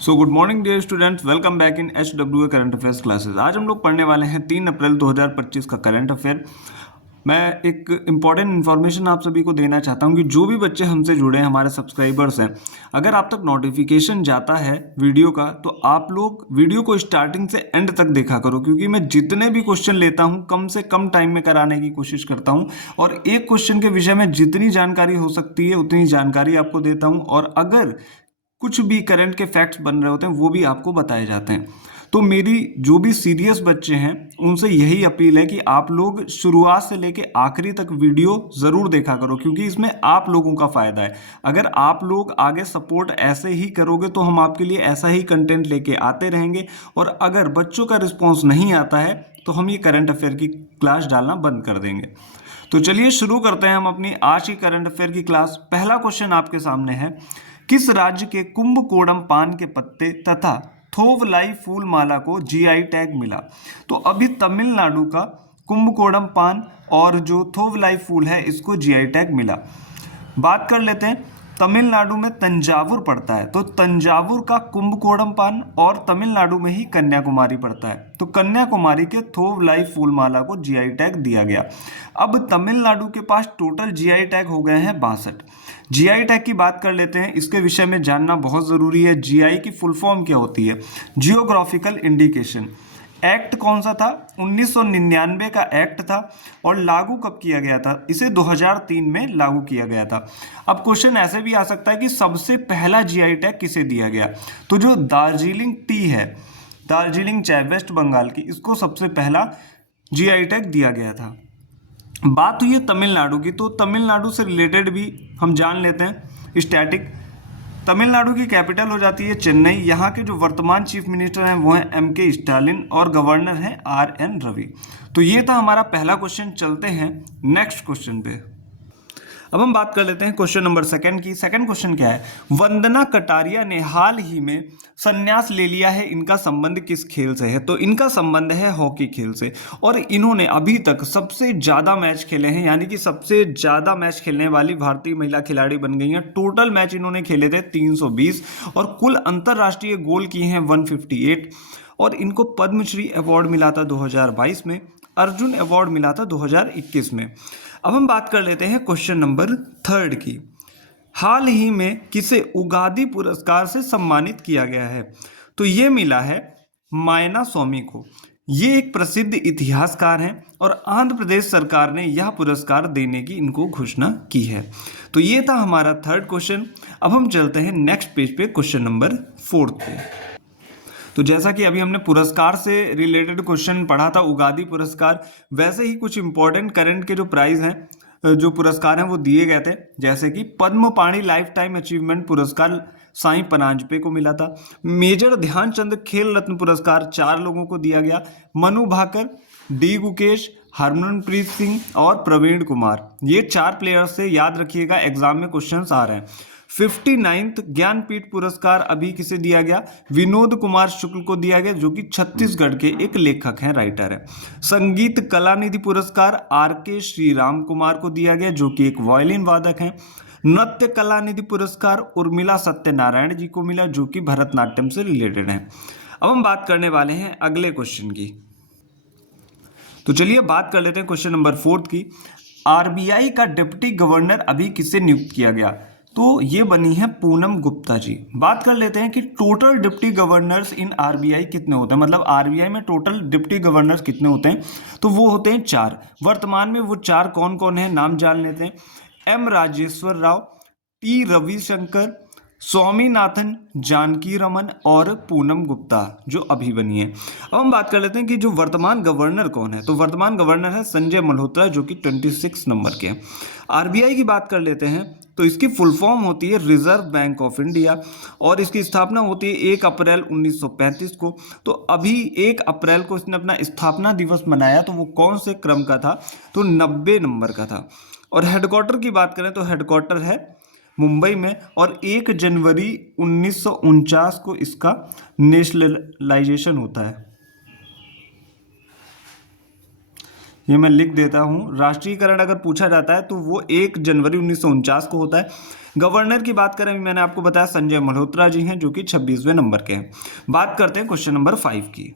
So good morning dear students, welcome back in HWA current affairs classes. आज हम लोग पढ़ने वाले हैं 3 अप्रैल 2025 का करंट अफेयर। मैं एक इम्पॉर्टेंट इन्फॉर्मेशन आप सभी को देना चाहता हूं कि जो भी बच्चे हमसे जुड़े हैं, हमारे सब्सक्राइबर्स हैं, अगर आप तक नोटिफिकेशन जाता है वीडियो का तो आप लोग वीडियो को स्टार्टिंग से एंड तक देखा करो, क्योंकि मैं जितने भी क्वेश्चन लेता हूं कम से कम टाइम में कराने की कोशिश करता हूं और एक क्वेश्चन के विषय में जितनी जानकारी हो सकती है उतनी जानकारी आपको देता हूं। और अगर कुछ भी करंट के फैक्ट्स बन रहे होते हैं वो भी आपको बताए जाते हैं। तो मेरी जो भी सीरियस बच्चे हैं उनसे यही अपील है कि आप लोग शुरुआत से लेके आखिरी तक वीडियो ज़रूर देखा करो, क्योंकि इसमें आप लोगों का फ़ायदा है। अगर आप लोग आगे सपोर्ट ऐसे ही करोगे तो हम आपके लिए ऐसा ही कंटेंट लेके आते रहेंगे। और अगर बच्चों का रिस्पॉन्स नहीं आता है तो हम ये करंट अफेयर की क्लास डालना बंद कर देंगे। तो चलिए शुरू करते हैं हम अपनी आज की करंट अफेयर की क्लास। पहला क्वेश्चन आपके सामने है, किस राज्य के कुंभकोणम पान के पत्ते तथा थोवलाई फूल माला को जीआई टैग मिला? तो अभी तमिलनाडु का कुंभकोणम पान और जो थोवलाई फूल है इसको जीआई टैग मिला। बात कर लेते हैं, तमिलनाडु में तंजावुर पड़ता है, तो तंजावुर का कुंभकोणम पान और तमिलनाडु में ही कन्याकुमारी पड़ता है, तो कन्याकुमारी के थोवलाई फूल माला को जीआई टैग दिया गया। अब तमिलनाडु के पास टोटल जीआई टैग हो गए हैं 62। जीआई टैग की बात कर लेते हैं, इसके विषय में जानना बहुत ज़रूरी है। जीआई की फुल फॉर्म क्या होती है? Geographical indication. एक्ट कौन सा था? 1999 का एक्ट था। और लागू कब किया गया था? इसे 2003 में लागू किया गया था। अब क्वेश्चन ऐसे भी आ सकता है कि सबसे पहला जीआई टैग किसे दिया गया? तो जो दार्जिलिंग टी है, दार्जिलिंग चाय वेस्ट बंगाल की, इसको सबसे पहला जीआई टैग दिया गया था। बात हुई है तमिलनाडु की, तो तमिलनाडु से रिलेटेड भी हम जान लेते हैं स्टैटिक। तमिलनाडु की कैपिटल हो जाती है चेन्नई। यहाँ के जो वर्तमान चीफ मिनिस्टर हैं वो हैं MK स्टालिन और गवर्नर हैं RN रवि। तो ये था हमारा पहला क्वेश्चन। चलते हैं नेक्स्ट क्वेश्चन पे। अब हम बात कर लेते हैं क्वेश्चन नंबर सेकंड की। सेकंड क्वेश्चन क्या है? वंदना कटारिया ने हाल ही में संन्यास ले लिया है, इनका संबंध किस खेल से है? तो इनका संबंध है हॉकी खेल से। और इन्होंने अभी तक सबसे ज़्यादा मैच खेले हैं, यानी कि सबसे ज़्यादा मैच खेलने वाली भारतीय महिला खिलाड़ी बन गई हैं। टोटल मैच इन्होंने खेले थे 320 और कुल अंतर्राष्ट्रीय गोल किए हैं 158। और इनको पद्मश्री अवार्ड मिला था 2022 में, अर्जुन अवार्ड मिला था 2021 में। अब हम बात कर लेते हैं क्वेश्चन नंबर थर्ड की। हाल ही में किसे उगादी पुरस्कार से सम्मानित किया गया है? तो ये मिला है मायना स्वामी को। ये एक प्रसिद्ध इतिहासकार हैं और आंध्र प्रदेश सरकार ने यह पुरस्कार देने की इनको घोषणा की है। तो ये था हमारा थर्ड क्वेश्चन। अब हम चलते हैं नेक्स्ट पेज पे, क्वेश्चन नंबर फोर्थ पे। तो जैसा कि अभी हमने पुरस्कार से रिलेटेड क्वेश्चन पढ़ा था, उगादी पुरस्कार, वैसे ही कुछ इंपॉर्टेंट करंट के जो प्राइज हैं, जो पुरस्कार हैं वो दिए गए थे। जैसे कि पद्म पाणी लाइफ टाइम अचीवमेंट पुरस्कार साईं परांजपे को मिला था। मेजर ध्यानचंद खेल रत्न पुरस्कार 4 लोगों को दिया गया, मनु भाकर, डी गुकेश, हरमनप्रीत सिंह और प्रवीण कुमार। ये 4 प्लेयर्स से याद रखिएगा, एग्जाम में क्वेश्चंस आ रहे हैं। 59th ज्ञानपीठ पुरस्कार अभी किसे दिया गया? विनोद कुमार शुक्ल को दिया गया, जो कि छत्तीसगढ़ के एक लेखक हैं, राइटर है। संगीत कलानिधि पुरस्कार RK श्रीराम कुमार को दिया गया, जो कि एक वायलिन वादक हैं। नृत्य कलानिधि पुरस्कार उर्मिला सत्यनारायण जी को मिला, जो कि भरतनाट्यम से रिलेटेड है। अब हम बात करने वाले हैं अगले क्वेश्चन की। तो चलिए बात कर लेते हैं क्वेश्चन नंबर फोर्थ की। RBI का डिप्टी गवर्नर अभी किसे नियुक्त किया गया? तो ये बनी है पूनम गुप्ता जी। बात कर लेते हैं कि टोटल डिप्टी गवर्नर्स इन RBI कितने होते हैं, मतलब RBI में टोटल डिप्टी गवर्नर्स कितने होते हैं? तो वो होते हैं 4। वर्तमान में वो 4 कौन कौन है, नाम जान लेते हैं। M राजेश्वर राव, T रविशंकर, स्वामीनाथन जानकी रमन और पूनम गुप्ता, जो अभी बनी है। अब हम बात कर लेते हैं कि जो वर्तमान गवर्नर कौन है। तो वर्तमान गवर्नर है संजय मल्होत्रा, जो कि 26 नंबर के हैं। RBI की बात कर लेते हैं, तो इसकी फुल फॉर्म होती है रिजर्व बैंक ऑफ इंडिया और इसकी स्थापना होती है 1 अप्रैल 1935 को। तो अभी 1 अप्रैल को इसने अपना स्थापना दिवस मनाया, तो वो कौन से क्रम का था? तो 90 नंबर का था। और हेडक्वार्टर की बात करें तो हेडक्वार्टर है मुंबई में और 1 जनवरी 1949 को इसका नेशनलाइजेशन होता है। ये मैं लिख देता हूँ, राष्ट्रीयकरण अगर पूछा जाता है तो वो 1 जनवरी 1949 को होता है। गवर्नर की बात करें, मैंने आपको बताया संजय मल्होत्रा जी हैं जो कि 26वें नंबर के हैं। बात करते हैं क्वेश्चन नंबर 5 की।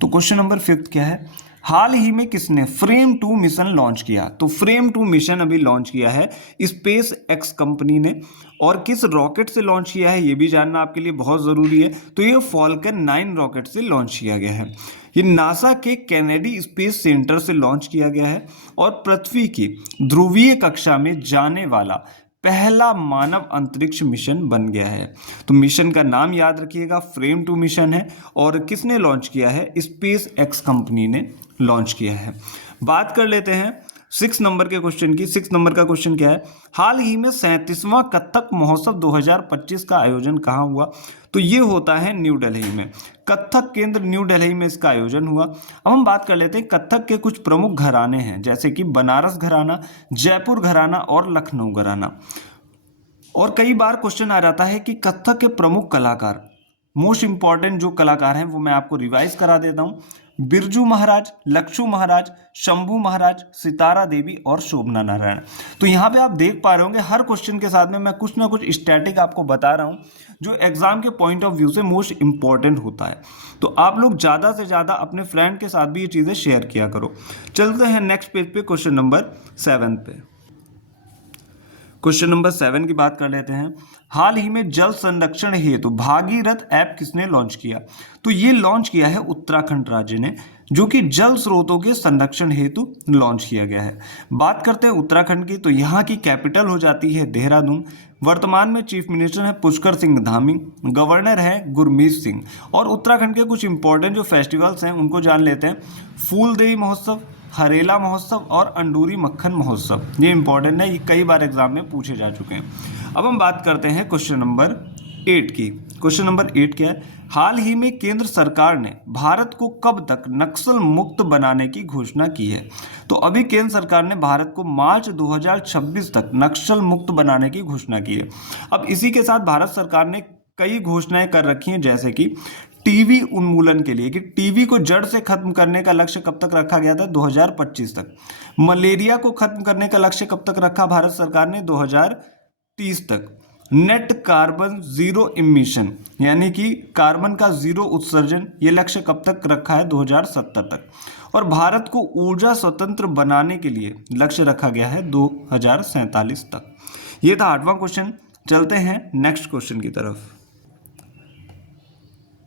तो क्वेश्चन नंबर 5 क्या है, हाल ही में किसने फ्रेम 2 मिशन लॉन्च किया? तो फ्रेम 2 मिशन अभी लॉन्च किया है स्पेस एक्स कंपनी ने, और किस रॉकेट से लॉन्च किया है ये भी जानना आपके लिए बहुत ज़रूरी है। तो ये फॉल्कन 9 रॉकेट से लॉन्च किया गया है। ये नासा के कैनेडी स्पेस सेंटर से लॉन्च किया गया है और पृथ्वी की ध्रुवीय कक्षा में जाने वाला पहला मानव अंतरिक्ष मिशन बन गया है। तो मिशन का नाम याद रखिएगा, फ्रेम 2 मिशन है, और किसने लॉन्च किया है? स्पेस एक्स कंपनी ने लॉन्च किया है। बात कर लेते हैं 6 नंबर के क्वेश्चन की। 6 नंबर का क्वेश्चन क्या है, हाल ही में 37वां कथक महोत्सव 2025 का आयोजन कहाँ हुआ? तो ये होता है न्यू दिल्ली में, कथक केंद्र न्यू दिल्ली में इसका आयोजन हुआ। अब हम बात कर लेते हैं कथक के कुछ प्रमुख घराने हैं, जैसे कि बनारस घराना, जयपुर घराना और लखनऊ घराना। और कई बार क्वेश्चन आ जाता है कि कथक के प्रमुख कलाकार, मोस्ट इंपॉर्टेंट जो कलाकार हैं वो मैं आपको रिवाइज करा देता हूँ। बिरजू महाराज, लक्षु महाराज, शंभू महाराज, सितारा देवी और शोभना नारायण। तो यहाँ पे आप देख पा रहे होंगे हर क्वेश्चन के साथ में मैं कुछ ना कुछ स्टैटिक आपको बता रहा हूँ जो एग्जाम के पॉइंट ऑफ व्यू से मोस्ट इंपॉर्टेंट होता है। तो आप लोग ज़्यादा से ज़्यादा अपने फ्रेंड के साथ भी ये चीज़ें शेयर किया करो। चलते हैं नेक्स्ट पेज पे, क्वेश्चन नंबर 7 पे। क्वेश्चन नंबर 7 की बात कर लेते हैं, हाल ही में जल संरक्षण हेतु भागीरथ ऐप किसने लॉन्च किया? तो ये लॉन्च किया है उत्तराखंड राज्य ने, जो कि जल स्रोतों के संरक्षण हेतु लॉन्च किया गया है। बात करते हैं उत्तराखंड की, तो यहाँ की कैपिटल हो जाती है देहरादून। वर्तमान में चीफ मिनिस्टर हैं पुष्कर सिंह धामी, गवर्नर हैं गुरमीत सिंह। और उत्तराखंड के कुछ इंपॉर्टेंट जो फेस्टिवल्स हैं उनको जान लेते हैं। फूलदेई महोत्सव, हरेला महोत्सव और अंडूरी मक्खन महोत्सव, ये इंपॉर्टेंट है, ये कई बार एग्जाम में पूछे जा चुके हैं। अब हम बात करते हैं क्वेश्चन नंबर 8 की। क्वेश्चन नंबर 8 क्या है, हाल ही में केंद्र सरकार ने भारत को कब तक नक्सल मुक्त बनाने की घोषणा की है? तो अभी केंद्र सरकार ने भारत को मार्च 2026 तक नक्सल मुक्त बनाने की घोषणा की है। अब इसी के साथ भारत सरकार ने कई घोषणाएं कर रखी हैं, जैसे कि टीबी उन्मूलन के लिए कि टीबी को जड़ से खत्म करने का लक्ष्य कब तक रखा गया था? 2025 तक। मलेरिया को खत्म करने का लक्ष्य कब तक रखा भारत सरकार ने? 2030 तक। नेट कार्बन जीरो इमिशन यानी कि कार्बन का जीरो उत्सर्जन, ये लक्ष्य कब तक रखा है? 2070 तक। और भारत को ऊर्जा स्वतंत्र बनाने के लिए लक्ष्य रखा गया है 2047 तक। ये था 8वां क्वेश्चन। चलते हैं नेक्स्ट क्वेश्चन की तरफ।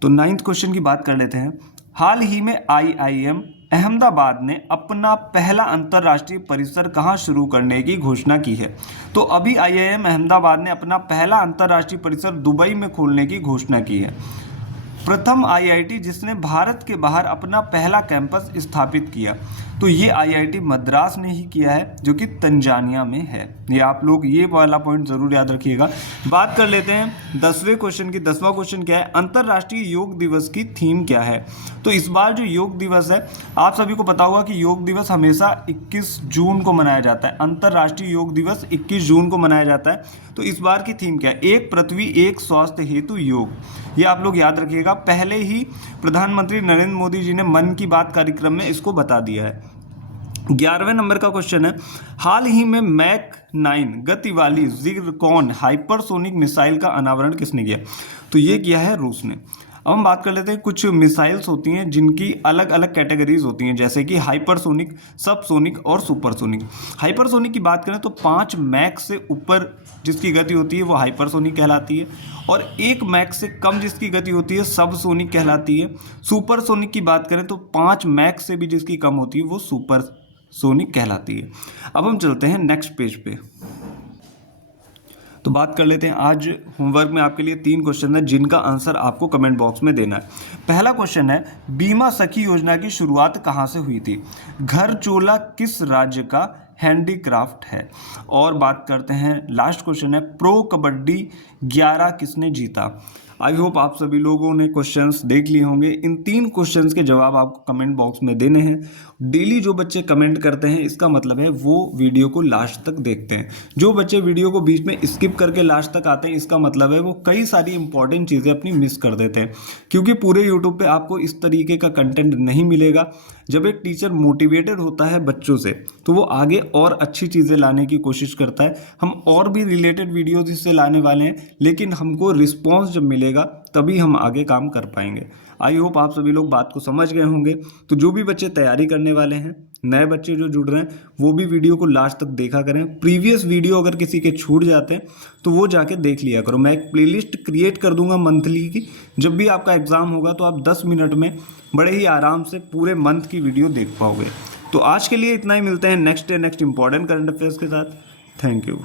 तो 9th क्वेश्चन की बात कर लेते हैं, हाल ही में IIM अहमदाबाद ने अपना पहला अंतर्राष्ट्रीय परिसर कहाँ शुरू करने की घोषणा की है? तो अभी IIM अहमदाबाद ने अपना पहला अंतर्राष्ट्रीय परिसर दुबई में खोलने की घोषणा की है। प्रथम IIT जिसने भारत के बाहर अपना पहला कैंपस स्थापित किया, तो ये IIT मद्रास ने ही किया है, जो कि तंजानिया में है। ये आप लोग ये वाला पॉइंट जरूर याद रखिएगा। बात कर लेते हैं 10वें क्वेश्चन की। 10वां क्वेश्चन क्या है, अंतर्राष्ट्रीय योग दिवस की थीम क्या है? तो इस बार जो योग दिवस है, आप सभी को पता होगा कि योग दिवस हमेशा 21 जून को मनाया जाता है। अंतर्राष्ट्रीय योग दिवस 21 जून को मनाया जाता है। तो इस बार की थीम क्या है? एक पृथ्वी एक स्वास्थ्य हेतु योग। ये आप लोग याद रखिएगा। पहले ही प्रधानमंत्री नरेंद्र मोदी जी ने मन की बात कार्यक्रम में इसको बता दिया है। 11वें नंबर का क्वेश्चन है, हाल ही में मैक 9 गति वाली ज़िरकॉन हाइपरसोनिक मिसाइल का अनावरण किसने किया? तो ये किया है रूस ने। अब हम बात कर लेते हैं, कुछ मिसाइल्स होती हैं जिनकी अलग अलग कैटेगरीज होती हैं, जैसे कि हाइपरसोनिक, सबसोनिक और सुपरसोनिक। हाइपरसोनिक की बात करें तो 5 मैक से ऊपर जिसकी गति होती है वो हाइपरसोनिक कहलाती है, और 1 मैक से कम जिसकी गति होती है सबसोनिक कहलाती है। सुपरसोनिक की बात करें तो 5 मैक से भी जिसकी कम होती है वो सुपरसोनिक कहलाती है। अब हम चलते हैं नेक्स्ट पेज पे। तो बात कर लेते हैं, आज होमवर्क में आपके लिए 3 क्वेश्चन है जिनका आंसर आपको कमेंट बॉक्स में देना है। पहला क्वेश्चन है, बीमा सखी योजना की शुरुआत कहाँ से हुई थी? घर चोला किस राज्य का हैंडीक्राफ्ट है? और बात करते हैं, लास्ट क्वेश्चन है, प्रो कबड्डी 11 किसने जीता। आई होप आप सभी लोगों ने क्वेश्चंस देख लिए होंगे। इन 3 क्वेश्चंस के जवाब आपको कमेंट बॉक्स में देने हैं। डेली जो बच्चे कमेंट करते हैं इसका मतलब है वो वीडियो को लास्ट तक देखते हैं। जो बच्चे वीडियो को बीच में स्किप करके लास्ट तक आते हैं इसका मतलब है वो कई सारी इंपॉर्टेंट चीज़ें अपनी मिस कर देते हैं, क्योंकि पूरे यूट्यूब पे आपको इस तरीके का कंटेंट नहीं मिलेगा। जब एक टीचर मोटिवेटेड होता है बच्चों से तो वो आगे और अच्छी चीज़ें लाने की कोशिश करता है। हम और भी रिलेटेड वीडियोज इससे लाने वाले हैं, लेकिन हमको रिस्पॉन्स जब मिलेगा तभी हम आगे काम कर पाएंगे। आई होप आप सभी लोग बात को समझ गए होंगे। तो जो भी बच्चे तैयारी करने वाले हैं, नए बच्चे जो जुड़ रहे हैं, वो भी वीडियो को लास्ट तक देखा करें। प्रीवियस वीडियो अगर किसी के छूट जाते हैं तो वो जाके देख लिया करो। मैं एक प्लेलिस्ट क्रिएट कर दूंगा मंथली की। जब भी आपका एग्ज़ाम होगा तो आप 10 मिनट में बड़े ही आराम से पूरे मंथ की वीडियो देख पाओगे। तो आज के लिए इतना ही। मिलते हैं नेक्स्ट इंपॉर्टेंट करंट अफेयर्स के साथ। Thank you.